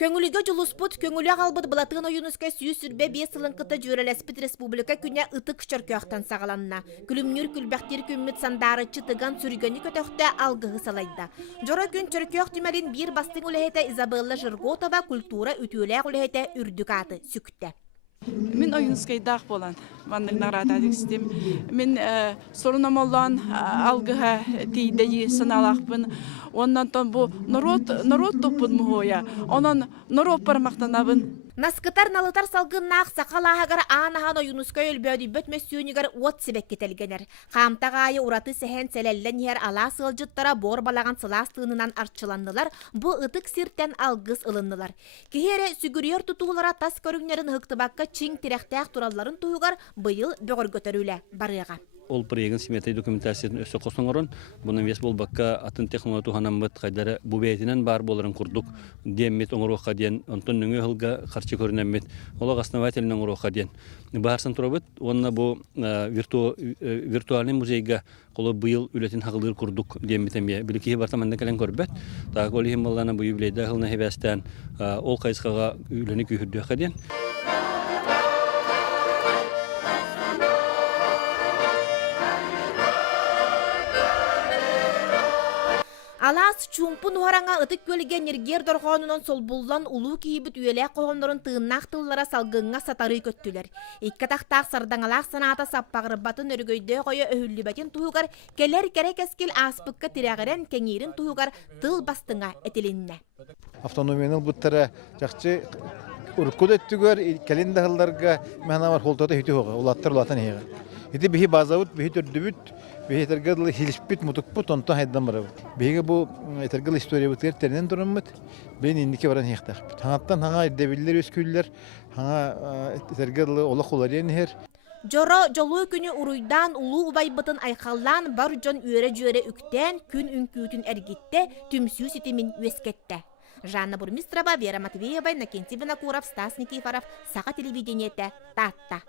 Көңүлүгө жулуспут, көңүлү албыт балатын оюнуска сүйүс сүрбе 5 сылын кыта жөрелеспит республика күнә ытык чөркөктан сагаланна. Күлүмнүр күлбәктер күммит сандарычы тыган сүргөні көтөктө алгыһы салайда. Жора күн чөркөк түмәрин бир бастың үлэхете Изабелла Жирготова культура үтүөлэк үлэхете үрдүк аты сүктэ. Мен оюнскайдах болан, маннык наратадык систем. Мен сорунамоллан алгыга тейдеи саналахпын. Оннан тон бу народ топпун мухоя. Онан народ пармактанабын. Наскытар налытар салгыннақ сақалағығар анахан оюнуска өлбөді бөтмес сүйінігер от себек кетелгенер. Қамтағайы ураты сәхен сәлеллен ер ала сылжыттара бор балаған сыластығынан арчыланнылар, бұ ытык сирттен алгыз ылыннылар. Кехере сүгүрер тұтуылара тас көріңнерін хықтыбаққа чиң тиректәк туралларын туғығар бұйыл бөгір көтерулі барыға. Ол проектын сметай документациясын өсө қосыңырын, бұның вес бол баққа атын технология туханамбыт қайдары бұбейтінен бар боларын құрдық деммет оңыруққа дейін, онтын нүңі ғылға қарчы көрінеммет, олақ основателін оңыруққа дейін. Барсан тұрабыт, онына бұл виртуальный музейға қолы бұйыл үлетін хағылыр құрдық демметемге. Білікеге бартаманда кәлен көрбет, тағы олы хималлана бұй білейді ғылына хебәстен ол қайсқаға үлені күйірдіққа дейін. Алас чумпун уharanga ытык көлген ергер дорғонунан сол буллан улуу кийбит үйеле қоғымдарын тыыннақ тыллара салгыңға сатары көттілер. Икка тақтақ сардаңалақ саната саппағырбатын өргөйді қойы өһүллүбәтин туһугар келер керек әскел аспыққа тирәғірен кеңерін туһугар тыл бастыңа әтелінне. Автономияның бұттары жақчы ұрқуд өттігер кәлін дағыларға мәна бар холтата хүті хоға, олаттар олатын еға. Еті бігі базауыт, бігі түрдібіт, бігі етергілі хиліспіт, мұтықпыт, онтан хайдан барабыт. Бігі бұл етергілі история бұтығыр тәрінен тұрынмыт, бейін ендіке баран еқтақпыт. Хаңаттан хаңа дәбілдер өскүлілер, хаңа етергілі олақ олар енігер. Жоро жолу күні уруйдан улуу убайбытын айқаллан бар жон үйері үктен күн үнкүтін әргетте түмсүү сетімін өскетті. Жанна Бурмистрова, Вера Матвеева, Накентий Винокуров, Стас Никифоров, Саха телевидениете, Татта.